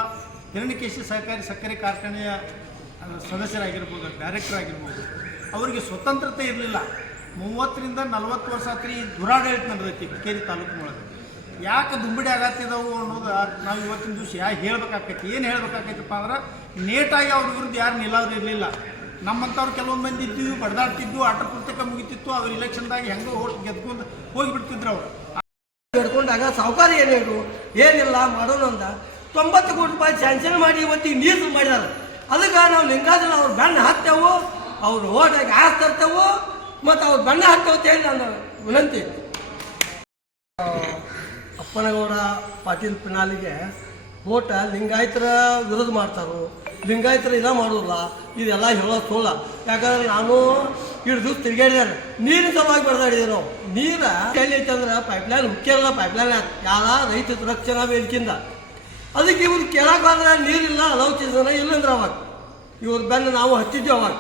ಹಿರಣ್ಯಕೇಶಿ ಸಹಕಾರಿ ಸಕ್ಕರೆ ಕಾರ್ಖಾನೆಯ ಸದಸ್ಯರಾಗಿರ್ಬೋದು ಡೈರೆಕ್ಟರ್ ಆಗಿರ್ಬೋದು, ಅವರಿಗೆ ಸ್ವತಂತ್ರತೆ ಇರಲಿಲ್ಲ. ಮೂವತ್ತರಿಂದ ನಲ್ವತ್ತು ವರ್ಷ ಆತ್ರಿ ದುರಾಡಳಿತ ನಡೆದೈತಿ ಹುಕ್ಕೇರಿ ತಾಲೂಕಿನೊಳಗೆ ಯಾಕೆ ದುಂಬಿಡಿ ಆಗತ್ತಿದವು ಅನ್ನೋದು ನಾವು ಇವತ್ತಿನ ದಿವಸ ಯಾ ಹೇಳ್ಬೇಕಾಕೈತಿ, ಏನು ಹೇಳ್ಬೇಕಾಕೈತಪ್ಪ ಅಂದ್ರೆ, ನೇಟಾಗಿ ಅವ್ರ ವಿರುದ್ಧ ಯಾರು ನಿಲ್ಲೋರು ಇರಲಿಲ್ಲ. ನಮ್ಮಂಥವ್ರು ಕೆಲವೊಂದು ಮಂದಿ ಇದ್ದಿದ್ದು ಬಡದಾಡ್ತಿದ್ದು ಆಟ ಪುಸ್ತಕ ಮುಗಿತಿತ್ತು ಅವ್ರ ಇಲೆಕ್ಷನ್ದಾಗ ಹೆಂಗೋ ಗೆದ್ಕೊಂಡು ಹೋಗಿಬಿಡ್ತಿದ್ರು ಅವರು. ಹಿಡ್ಕೊಂಡಾಗ ಸಾವುಕಾರ ಏನು ಹೇಳು ಏನಿಲ್ಲ ಮಾಡೋಣ ಅಂತ ತೊಂಬತ್ತು ಕೋಟಿ ರೂಪಾಯಿ ಸ್ಯಾಂಕ್ಷನ್ ಮಾಡಿ ಇವತ್ತಿಗೆ ನೀರು ಮಾಡಿದಾರೆ. ಅದಕ್ಕೆ ನಾವು ಲಿಂಗಾಜನ ಅವ್ರು ಬಣ್ಣ ಹಾಕ್ತೇವೆ ಅವ್ರು ಓಟಾಗಿ ಆಸ್ ತರ್ತೇವೆ, ಮತ್ತು ಅವ್ರು ಬಣ್ಣ ಹಾಕ್ತೇವೆ ಅಂತ ಹೇಳಿ ನಾನು ವಿನಂತಿ ಅಪ್ಪನಗೌಡ ಪಾಟೀಲ್ ಪಿನಾಲಿಗೆ ಓಟ ಲಿಂಗಾಯತರ ವಿರೋಧ ಮಾಡ್ತಾರೋ. ಲಿಂಗಾಯತರ ಇದ ಮಾಡೋಲ್ಲ ಇದೆಲ್ಲ ಹೇಳೋದು ಸೋಲ ಯಾಕಂದ್ರೆ ನಾನು ಇಷ್ಟು ದಿವಸ ತಿರುಗಾಡಿದಾರೆ ನೀರಿನ ಸಲುವಾಗಿ ಬರ್ದಾಡಿದ್ರು ನಾವು. ನೀರು ಎಲ್ಲಿ ಐತೆ ಅಂದ್ರೆ ಪೈಪ್ಲೈನ್ ಹುಕ್ಕಿರಲ್ಲ ಪೈಪ್ಲೈನ್ ಯಾರ ರೈತ ರಕ್ಷಣಾ ವೇದಿಕೆಯಿಂದ. ಅದಕ್ಕೆ ಇವ್ರು ಕೇಳಕ್ಕಾದ್ರೆ ನೀರಿಲ್ಲ ಅಲೌಚಿಸನ ಇಲ್ಲಂದ್ರೆ ಅವಾಗ. ಇವ್ರ ಬೆನ್ನು ನಾವು ಹಚ್ಚಿದ್ದೆವು ಅವಾಗ.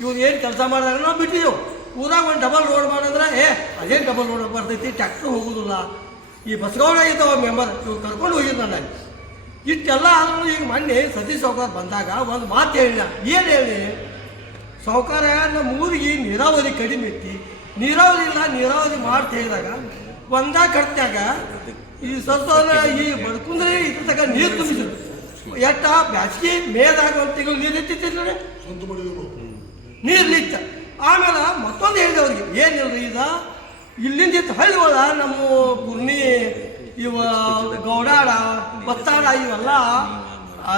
ಇವ್ರು ಏನು ಕೆಲಸ ಮಾಡಿದಾಗ ನಾವು ಬಿಟ್ಟಿದ್ದೆವು ಊರಾಗ ಒಂದು ಡಬಲ್ ರೋಡ್ ಮಾಡಿದ್ರೆ, ಏ, ಅದೇನು ಡಬಲ್ ರೋಡ್ ಬರ್ತೈತಿ, ಟ್ಯಾಕ್ಟ್ರ್ ಹೋಗೋದಿಲ್ಲ. ಈ ಬಸ್ಗೌಡ ಇದ್ದಾವ ಮೆಂಬರ್ ಇವ್ರು ಕರ್ಕೊಂಡು ಹೋಗಿದ್ದು ನಾನು ಇಷ್ಟೆಲ್ಲ ಆದ್ರೂ ಈಗ ಮೊನ್ನೆ ಸತೀಶ್ ಸಾವುಕಾರ ಬಂದಾಗ ಒಂದು ಮಾತು ಹೇಳಿಲ್ಲ ಏನು ಹೇಳಿ ಸೌಕಾರ ನಮ್ಮ ಊರಿಗೆ ನೀರಾವರಿ ಕಡಿಮೆ ಐತಿ. ನೀರಾವರಿ ಇಲ್ಲ, ನೀರಾವರಿ ಮಾಡ್ತಾ ಹೇಳಿದಾಗ ಒಂದ ಕಟ್ಟ್ಯಾಗ ಈ ಸರ್ಕಾರ ಈ ಬಡ್ಕುಂದ್ರೆ ಇದ್ರ ತಗ ನೀರು ತುಂಬಿಸಿದ್ರು ಎಟ್ಟ ಬ್ಯಾಸಿಗೆ ಮೇದಾಗ ಒಂದು ತಿಂಗಳು ನೀರು ಸ್ವಂತ ನೀರು ನಿಂತ. ಆಮೇಲೆ ಮತ್ತೊಂದು ಹೇಳಿದೆ ಅವ್ರಿಗೆ ಏನಿಲ್ರಿ ಈಗ? ಇಲ್ಲಿಂದ ಇತ್ತು ಹಳ್ಳಿ ಒಳ ನಮ್ಮ ಗುರ್ಣಿ ಇವ ಗೌಡಾಡ ಬತ್ತಾಡ ಇವೆಲ್ಲ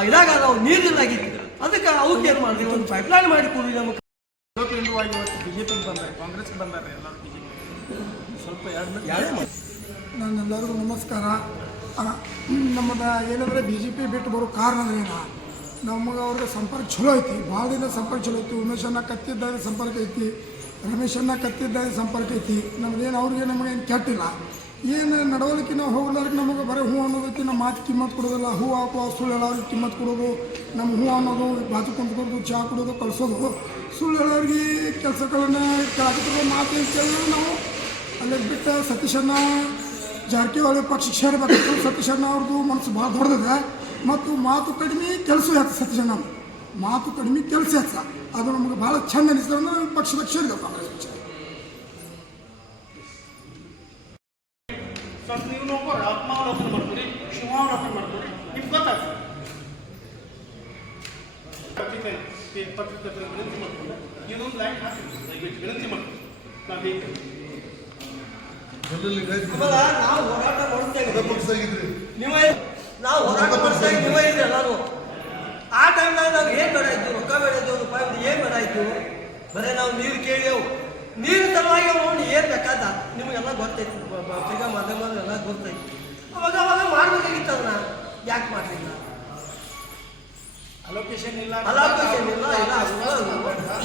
ಇದಾಗ ಅದಾವ ನೀರಿಲ್ಲಾಗಿತ್ತು ಅದಕ್ಕೆ ಅವ್ರಿಗೆ ಏನು ಮಾಡಿದ್ರಿ ಒಂದು ಪೈಪ್ಲೈನ್ ಮಾಡಿ ಕೊಡಿ ನಮಗೆ. ಬಿಜೆಪಿ ಬಿ ಜೆ ಪಿಗೆ ಕಾಂಗ್ರೆಸ್ಗೆ ಬಂದ್ದಾರೆ ಎಲ್ಲರೂ ಬಿ ಜೆ ಪಿ ಸ್ವಲ್ಪ ಎರಡು ಯಾರೇ ನನ್ನೆಲ್ಲರಿಗೂ ನಮಸ್ಕಾರ. ನಮ್ಮದು ಏನಂದರೆ ಬಿ ಜೆ ಪಿ ಬಿಟ್ಟು ಬರೋ ಕಾರಣ ಏನು? ನಮಗೆ ಅವ್ರಿಗೆ ಸಂಪರ್ಕ ಚಲೋ ಐತಿ. ಭಾಳ ದಿನ ಸಂಪರ್ಕ ಚಲೋ ಐತಿ. ಉಮೇಶನ್ನ ಕತ್ತಿದ್ದಾಗ ಸಂಪರ್ಕ ಐತಿ. ರಮೇಶನ್ನ ಕತ್ತಿದ್ದಾಗ ಸಂಪರ್ಕ ಐತಿ. ನಮ್ದೇನು ಅವ್ರಿಗೆ ನಮಗೇನು ಕೆಟ್ಟಿಲ್ಲ. ಏನು ನಡವಳಿಕೆ ನಾವು ಹೋಗ್ಲಾರ್ಗೆ ನಮಗೆ ಬರೀ ಹೂ ಅನ್ನೋದೈತಿ ನಮ್ಮ ಮಾತು ಕಿಮ್ಮತ್ತು ಕೊಡೋದಿಲ್ಲ. ಹೂ ಹಾಕುವ ಸುಳ್ಳು ಹೇಳೋರಿಗೆ ಕಿಮ್ಮತ್ತು ಕೊಡೋದು. ನಮ್ಮ ಹೂ ಅನ್ನೋದು ಬಾಜು ಕುಂತ್ಕೊಡೋದು ಚಹಾ ಕೊಡೋದು ಕಳಿಸೋದು. ಸುಳ್ಳು ಹೇಳೋರಿಗೆ ಕೆಲಸಗಳನ್ನ ಮಾತು ಕೇಳಿದ್ರೆ ನಾವು? ಅಲ್ಲಿಗೆ ಬಿಟ್ಟು ಸತೀಶನ್ನ ಜಾರಕಿಹೊಳಿ ಪಕ್ಷ ಸೇರಬೇಕು ಸತೀಶ್ ಅಣ್ಣ ಅವ್ರದ್ದು ಮನಸ್ಸು ಭಾಳ ದೊಡ್ಡದಿದೆ. ಮತ್ತು ಮಾತು ಕಡಿಮೆ ಕೆಲಸ ಹೆಚ್ಚು ಸತೀಶ್ ಮಾತು ಕಡಿಮೆ ಕೆಲಸ ಹೆಚ್ಚ. ಅದು ನಮಗೆ ಭಾಳ ಚಂದ ಅನಿಸ್ತದೆ ಅಂದ್ರೆ ಕಾಂಗ್ರೆಸ್ ಪಕ್ಷ ಪತ್ರಿಕೆ ವಿನಂತಿ ಮಾಡ್ಕೊಂಡು ಇದೊಂದು ಲೈನ್ ಹಾಕಿ. ವಿನಂತಿ ಮಾಡ್ಕೊಂಡು. ನಾವು ಹೇಗೆ ನಾವು ಹೋರಾಟ ಮಾಡ್ತೇವೆ ಪಕ್ಷದಾಗಿದ್ರಿ. ನೀವೇ ನಾವು ಹೋರಾಟ ಮಾಡ್ತಾ ನೀವೇ ಇದ್ರಿ ಎಲ್ಲರೂ. ಆ ಟೈಮ್ನಾಗ ನಾವು ಏನು ಬೇಡ ಇತ್ತು ರೊಕ್ಕ ಬೇಡ ಇದ್ದು ರೂಪಾಯಿ ಏನು ಬೇಡ ಇತ್ತು ಬರೀ ನಾವು ನೀರು ಕೇಳ್ಯವು. ನೀರು ಸಲುವಾಗಿ ಅವ್ನು ಏನು ಬೇಕಾದ? ನಿಮಗೆಲ್ಲ ಗೊತ್ತೈತಿ. ಪತ್ರಿಕಾ ಮಾಧ್ಯಮ ಎಲ್ಲ ಗೊತ್ತೈತಿ. ಅವಾಗ ಅವಾಗ ಮಾಡ್ಬೇಕಾಗಿತ್ತು ಅದನ್ನ. ಯಾಕೆ ಮಾಡಲಿಲ್ಲ? ಅಲೋಕೇಶನ್ ಇಲ್ಲ ಅಲೋಕೇಶನ್ ಇಲ್ಲ ಇಲ್ಲ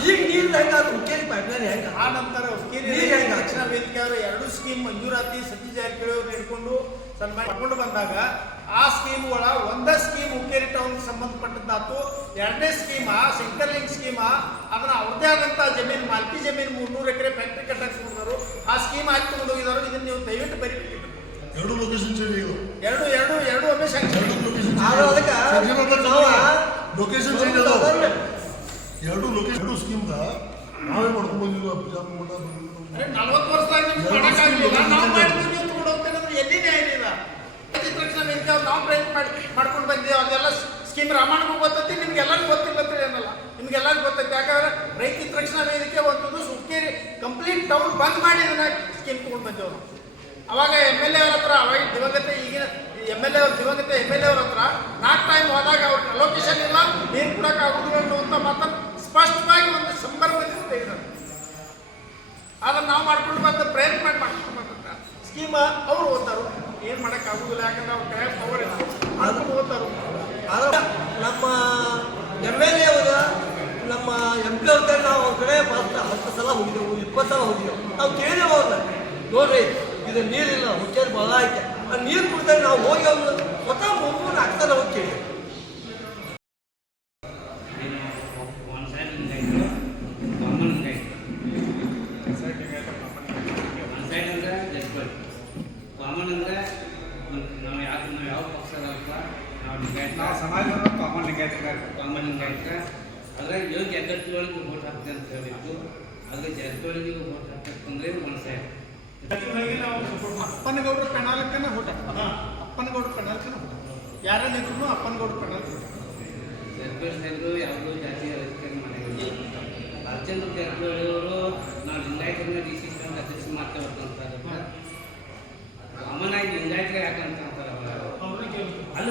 ಈಗ ನೀರು ಹೆಂಗ ಹುಕ್ಕೇರಿ ಪೈಪ್ಲೈನ್ ಹೆಂಗ? ಆ ನಂತರ ಹುಕ್ಕೇರಿ ಹೆಂಗ್ ವೇದಿಕೆ ಅವರ ಎರಡು ಸ್ಕೀಮ್ ಮಂಜೂರಾತಿ ಸತೀಶ್ ಜಾರಕಿಹೊಳಿ ಅವರು ಹಿಡ್ಕೊಂಡು ಸನ್ಮಾನ ಮಾಡ್ಕೊಂಡು ಬಂದಾಗ ಆ ಸ್ಕೀಮ್ ಒಳ ಒಂದ ಸ್ಕೀಮ್ ಹುಕ್ಕೇರಿ ಟೌನ್ ಸಂಬಂಧಪಟ್ಟದ್ದಾತು. ಎರಡನೇ ಸ್ಕೀಮ ಶಂಕರ್ಲಿಂಗ್ ಸ್ಕೀಮ ಅದನ್ನ ಅವ್ರದೇ ಆದಂತ ಜಮೀನು ಮಾಲ್ಕಿ ಜಮೀನು ಮೂರ್ನೂರು ಎಕರೆ ಫ್ಯಾಕ್ಟರಿ ಕಟ್ಟಕ್ಕೆ ಹೋಗಿದ್ರು ಆ ಸ್ಕೀಮ್ ಹಾಕಿ ತಗೊಂಡು ಹೋಗಿದಾರು ಇದನ್ನ ನೀವು ದಯವಿಟ್ಟು ಬರೀಬೇಕು ಎರಡು ಲೊಕೇಶನ್ ಚೇಂಜ್ ಇದು. ಎರಡು ಎರಡು ಎರಡು ಒಮ್ಮೆ ಆದ್ರೂ ಅದಕ್ಕೆ ಲೊಕೇಶನ್ ಚೇಂಜ್ ಅದಾವ. ಎರಡು ಲೊಕೇಶನ್ ಎರಡು ಸ್ಕೀಮ್ದ ನಾವೇ ಮಾಡ್ಕೊಂಡು ಬಂದಿದ್ದು ಬಿಜಾಪುರ ಮಠ ನಲ್ವತ್ತು ವರ್ಷದಾಗ ನಿಮ್ಗೆ ಮಾಡೋಕ್ಕಾಗ್ಲಿಲ್ಲ ನಾವು ಮಾಡಿದ್ವಿ ನೀವು ತಗೊಂಡು ಹೋಗ್ತೇನೆ ಅಂದ್ರೆ ಎಲ್ಲಿ ನ್ಯಾಯ ಇಲ್ಲ ವೇದಿಕೆ ಅವ್ರು ನಾವು ಪ್ರಯತ್ನ ಮಾಡಿ ಮಾಡ್ಕೊಂಡು ಬಂದಿದ್ದೇವೆ ಅದೆಲ್ಲ ಸ್ಕೀಮ್ ರಾಮಾಯಣಗೂ ಗೊತ್ತೈತಿ ನಿಮ್ಗೆ ಎಲ್ಲರಿಗೂ ಗೊತ್ತಿಲ್ಲ ಅಂತ ಏನಲ್ಲ ನಿಮ್ಗೆಲ್ಲರಿಗೂ ಗೊತ್ತೈತಿ. ಯಾಕಂದ್ರೆ ರೈತ ರಕ್ಷಣಾ ವೇದಿಕೆ ಒಂದು ಸುಕ್ಕೇರಿ ಕಂಪ್ಲೀಟ್ ಟೌನ್ ಬಂದ್ ಮಾಡಿ ಇದನ್ನ ಸ್ಕೀಮ್ ತಗೊಂಡು ಬಂದೇವು ನಾವು ಅವಾಗ ಎಂ ಎಲ್ ಎ ಅವ್ರ ಹತ್ರ ಅವಾಗ ದಿವಂಗತ ಈಗಿನ ಎಂ ಎಲ್ ಎ ಅವ್ರ ದಿವಂಗತ ಎಂ ಎಲ್ ಎ ಅವ್ರ ಹತ್ರ ನಾಲ್ಕು ಟೈಮ್ ಹೋದಾಗ ಅವ್ರ ಲೊಕೇಶನ್ ಇಲ್ಲ ನೀರು ಕೊಡಕ್ಕೆ ಆಗುದಿಲ್ಲ ಅನ್ನುವಂಥ ಮಾತನ್ನು ಸ್ಪಷ್ಟವಾಗಿ ಒಂದು ಸಂಬರ್ಭದಿಂದ ಹೇಳಿದ್ದಾರೆ ಅದನ್ನ ನಾವು ಮಾಡ್ಕೊಂಡು ಬಂದ ಪ್ರಯತ್ನ ಮಾಡಿ ಮಾಡ್ಕೊಂಡು ಬಂದಂತ ಸ್ಕೀಮ ಅವ್ರು ಓದ್ತಾರು. ಏನು ಮಾಡಕ್ ಆಗುದಿಲ್ಲ, ಯಾಕಂದ್ರೆ ಅವ್ರ ಕೈ ಪವರ್ ಇಲ್ಲ. ಅದನ್ನು ಓದ್ತಾರು. ಆದ್ರೆ ನಮ್ಮ ಎಂ ಎಲ್ ಎ ಅವರ, ನಮ್ಮ ಎಂ ಪಿ ಅವ್ರ ನಾವು ಅವ್ರ ಕಡೆ ಹತ್ತು ಹತ್ತು ಸಲ ಹೋಗಿದ್ದೆವು, ಇಪ್ಪತ್ತು ಸಲ ಹೋಗಿದ್ದೆವು. ನಾವು ಕೇಳಿದೆವು ಅವ್ರನ್ನ ನೋಡ್ರಿ ಇದು ನೀರಿಲ್ಲ ಹುಚ್ಚೇರಿ ಬಲ ಐತೆ. ಆ ನೀರು ಕುಡ್ತಾರೆ ನಾವು ಹೋಗಿ ಅವ್ರು ಸ್ವತಃ ಮೂರು ಹಾಕ್ತಾರೆ ಹೋಗಿ ಕೇಳಿದೆವು one side Lingayat common Lingayat one side ಅಂದ್ರೆ ಜಜ್ಬಲ್ ಕಾಮನ್ ಅಂದ್ರೆ ನಾವು ಯಾವ ನಾವು ಯಾವ ಪಕ್ಷದಲ್ಪ ನಾವು ಲಿಂಗಾಯತ ನಾವು ಸಮಾಜದ ಕಾಮನ್ ಲಿಂಗಾಯತ ಕಾಮನ್ ಲಿಂಗಾಯತ ಅದ್ರಾಗ ಯೋಗಿ ಅಗತ್ಯಗಳಿಗೆ ವೋಟ್ ಹಾಕ್ತೆ ಅಂತ ಹೇಳಿತ್ತು ಅದ್ರ ಜಜ್ಬಲ್ಗೆ ವೋಟ್ ಮನಸ್ಸೇ ಅಪ್ಪನಗೌಡರ ಪ್ರಣಾಳಿಕೆನ ಹೋಟ. ಅಪ್ಪನಗೌಡರ ಪ್ರಣಾಳಿಕೆನ ಹೊಟ. ಯಾರೇ ನಿಂತ್ರು ಅಪ್ಪನಗೌಡರ ಪ್ರಣಾಳಿಕೆ ಸಾಹೇಬರು ಯಾವುದೋ ಜಾತಿ ರಾಜಕಾರಣ ಮಾಡಿದ್ರು ರಾಜೇಂದ್ರ ಜಾರಕಿಹೊಳಿ ಅವರು ನಾವು ಲಿಂಗಾಯತರನ್ನ ಡಿ ಸಿ ಸ್ಟ್ಯಾಂಡ್ ಅಧ್ಯಕ್ಷ ಮಾಡ್ತೇವೆ ಅಂತ ಕಾಮನ್ ಆಗಿ ಲಿಂಗಾಯತರೇ ಯಾಕಂತ ಅಂತಾರೆ ಅವ್ರಿಗೆ ಅಲ್ಲ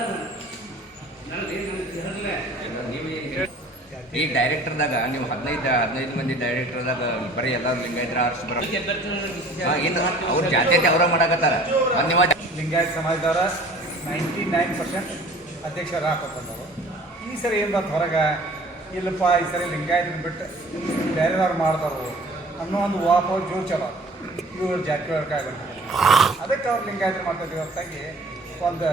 ನನಗೆ ನನಗೆ ಹೇಳಿಲ್ಲ ಈ ಡೈರೆಕ್ಟರ್ದಾಗ ನೀವು ಹದಿನೈದು ಹದಿನೈದು ಮಂದಿ ಡೈರೆಕ್ಟರ್ದಾಗ ಬರೀ ಎಲ್ಲರೂ ಲಿಂಗಾಯತರ ಆರ್ಸ್ ಬರ ಏನು ಅವ್ರ ಜಾತ್ಯತೆ ಅವರ ಮಾಡಾಕತ್ತಾರ. ಧನ್ಯವಾದ ಲಿಂಗಾಯತ ಸಮಾಜದವರ ನೈಂಟಿ ನೈನ್ ಪರ್ಸೆಂಟ್ ಅಧ್ಯಕ್ಷರ ಹಾಕೋತಂದವರು ಈ ಸರಿ ಏನು ಬಂತು ಹೊರಗೆ? ಇಲ್ಲಪ್ಪ, ಈ ಸರಿ ಲಿಂಗಾಯತನ ಬಿಟ್ಟು ಬೇರೆದವ್ರು ಮಾಡ್ತಾರೋ ಅನ್ನೋ ಒಂದು ವಾಪ ಚಲ. ಚಲೋ ಜಾತಿ ಜಾತಿಯವ್ರ ಆಗಿರ್ತಾರೆ ಅದಕ್ಕೆ ಅವ್ರು ಲಿಂಗಾಯತರು ಮಾಡ್ತಿದ್ದೀವಿ ಹೊರತಾಗಿ ಒಂದು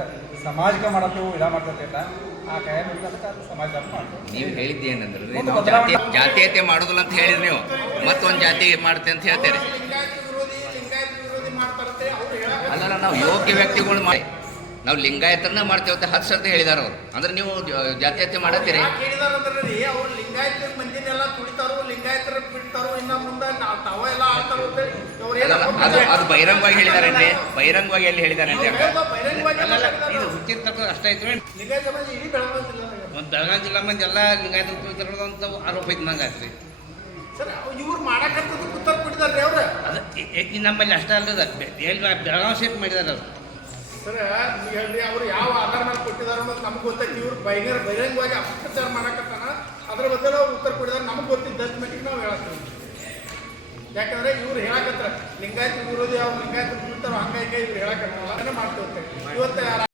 ಸಮಾಜಕ್ಕೆ ಮಾಡತ್ತೇವು ಇಲ್ಲ ಮಾಡ್ತಿಲ್ಲ ನೀವು ಹೇಳಿದ್ದೆ ಏನಂದ್ರೆ ನಾವು ಜಾತಿ ಜಾತೀಯತೆ ಮಾಡುದಿಲ್ಲ ಅಂತ ಹೇಳಿದ್ರಿ ನೀವು. ಮತ್ತೊಂದು ಜಾತಿ ಮಾಡ್ತೆ ಅಂತ ಹೇಳ್ತೀರಿ. ಅಲ್ಲಲ್ಲ ವಿರೋಧಿ ಲಿಂಗಾಯತ ವಿರೋಧಿ ಮಾಡ್ತಾರಂತೆ ಅವ್ರು ಹೇಳಕ್ಕೆ ಅಲ್ಲ ನಾವು ಯೋಗ್ಯ ವ್ಯಕ್ತಿಗಳು ಮಾಡಿ ನಾವು ಲಿಂಗಾಯತನ ಮಾಡ್ತೇವೆ ಅಂತ ಹತ್ತು ಸರ್ತಿ ಹೇಳಿದಾರ ಅವ್ರು. ಅಂದ್ರೆ ನೀವು ಜಾತೀಯತೆ ಮಾಡತ್ತೀರಿ. ಯಾಕೆ ಹೇಳಿದಾರಂದ್ರೆ ರೀ ಅವ್ರು ಲಿಂಗಾಯತ ಮಂದಿನೆಲ್ಲ ತುಳಿತಾರೋ ಲಿಂಗಾಯತರ ಬಿಡ್ತಾರೋ ಇನ್ನ ಮುಂದೆ ನಾವು ತಾವೆಲ್ಲ ಆಡ್ತಾರೋ ಅಂತ ಅಲ್ಲ ಅದು ಅದು ಬಹಿರಂಗವಾಗಿ ಹೇಳಿದಾರಂತೆ. ಬಹಿರಂಗವಾಗಿ ಅಲ್ಲಿ ಹೇಳಿದಾರೆ ಅಕ್ಕ ಅಲ್ಲಲ್ಲ ಇದು ಹುಚ್ಚಿರ್ತಕ್ಕ ಅಷ್ಟ ಐತ್ರಿ ಒಂದು ಬೆಳಗಾವಿ ಜಿಲ್ಲಾ ಮಂದಿ ಎಲ್ಲ ಲಿಂಗಾಯತ ಅಂತ ಆರೋಪ ಐತಿ ನಂಗೆ ಆಯ್ತು ರೀ ಸರ್ ಇವ್ರು ಮಾಡಕತ್ತದ ಉತ್ತರ ಕೊಟ್ಟಿದ್ದಾರೆ ಅವ್ರ. ಅದು ನಮ್ಮಲ್ಲಿ ಅಷ್ಟ ಅಲ್ಲದ ಎಲ್ಲಿ ಬೆಳಗಾವಿ ಸೇಟ್ ಮಾಡಿದಾರ ಅವರು ಸರ್ ನೀವು ಹೇಳಿ ಅವ್ರು ಯಾವ ಆಧಾರ ಮೇಲೆ ಕೊಟ್ಟಿದ್ದಾರೆ ಅನ್ನೋದು ನಮ್ಗೆ ಗೊತ್ತಾಗಿ ಇವ್ರು ಬಹಿರಂಗ ಬಹಿರಂಗವಾಗಿ ಅಪಪ್ರಚಾರ ಮಾಡಕತ್ತಾನ ಅದ್ರ ಬದಲು ಅವ್ರು ಉತ್ತರ ಕೊಟ್ಟಿದ್ದಾರೆ. ನಮ್ಗೆ ಗೊತ್ತಿದ್ದಷ್ಟು ಮಟ್ಟಿಗೆ ನಾವು ಹೇಳತ್ತೀವಿ ಯಾಕಂದ್ರೆ ಇವ್ರು ಹೇಳಕತ್ರ ಲಿಂಗಾಯತ ವಿರೋಧಿ ಅವ್ರು ಲಿಂಗಾಯತ ಬಿಡ್ತಾರೋ ಹಿಂಗೆ ಇವ್ರು ಹೇಳಕತ್ರ ಅದನ್ನ ಮಾಡ್ತಿರ್ತಾರೆ ಇವತ್ತು